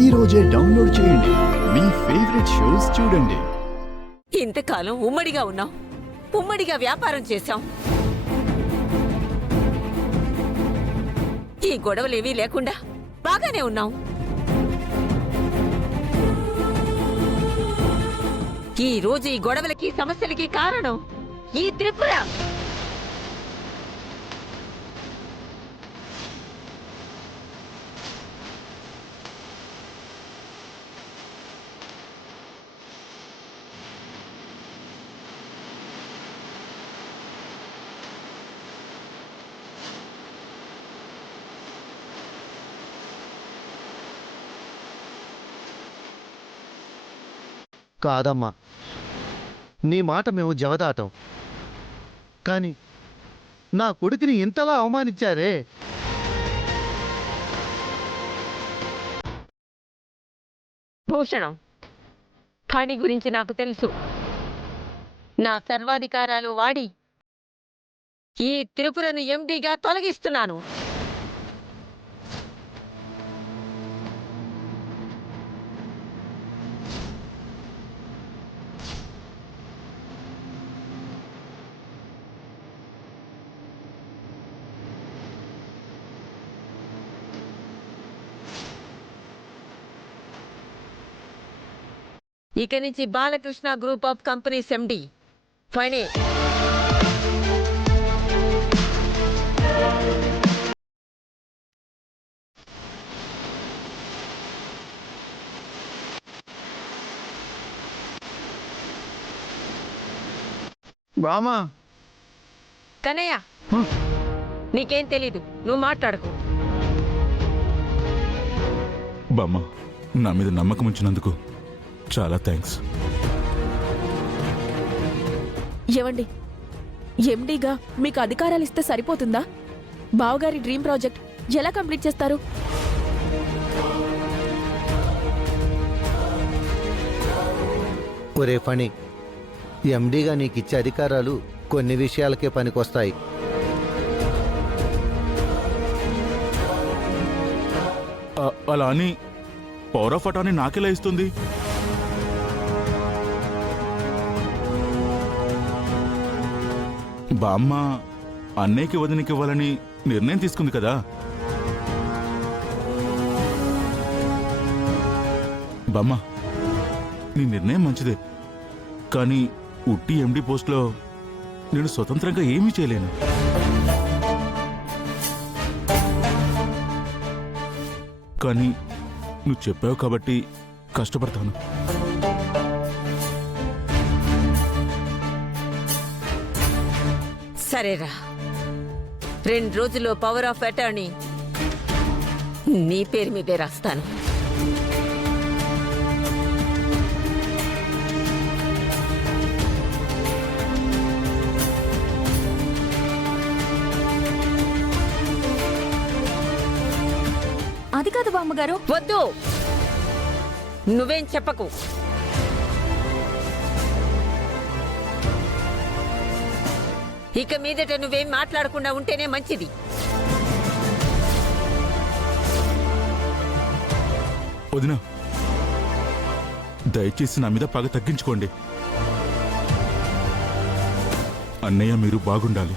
ఈ రోజే డౌన్లోడ్ చేయండి. మీ ఫేవరెట్ షోస్ చూడండి. ఇంతకాలం ఉమ్మడిగా ఉన్నాం, ఉమ్మడిగా వ్యాపారం చేశాం. ఈ గొడవలేవీ లేకుండా బాగానే ఉన్నాం. ఈ రోజు ఈ గొడవలకి సమస్యలకి కారణం ఈ త్రిపుర. కాదమ్మా, నీ మాట మేము జవదాటం. కానీ నా కొడుకుని ఇంతలా అవమానించారే. భూషణం, ఖాణి గురించి నాకు తెలుసు. నా సర్వాధికారాలు వాడి ఈ త్రిపురను ఎండీగా తొలగిస్తున్నాను. ఇక నుంచి Balakrishna group of companies MD ఫైనే. బామా, కన్నయ్య, నీకేం తెలీదు, నువ్వు మాట్లాడకు. బామ్మ, నా మీద నమ్మకం ఉంచినందుకు చాలా థ్యాంక్స్. ఏవండి, ఎండీగా మీకు అధికారాలు ఇస్తే సరిపోతుందా? బావగారి డ్రీమ్ ప్రాజెక్ట్ ఎలా కంప్లీట్ చేస్తారు? ఒరే ఫణి, ఎండీగా నీకు ఇచ్చే అధికారాలు కొన్ని విషయాలకే పనికొస్తాయి. అలా అని పవర్ ఆఫ్ అటార్నీ నాకెలా ఇస్తుంది? బామ్మ అన్నయ్యకి వదినకి ఇవ్వాలని నిర్ణయం తీసుకుంది కదా. బామ్మ, నీ నిర్ణయం మంచిదే, కానీ ఉట్టి ఎండి పోస్ట్లో నేను స్వతంత్రంగా ఏమీ చేయలేను. కానీ నువ్వు చెప్పావు కాబట్టి కష్టపడతాను. సరేరా, 2 రోజుల్లో పవర్ ఆఫ్ అటార్నీ నీ పేరు మీదే రాస్తాను. అది కాదు బామ్మగారు. వద్దు, నువ్వేం చెప్పకు. ఇక మీదట నువ్వేం మాట్లాడకుండా ఉంటేనే మంచిది. వదినా, దయచేసి నా మీద పగ తగ్గించుకోండి. అన్నయ్య మీరు బాగుండాలి.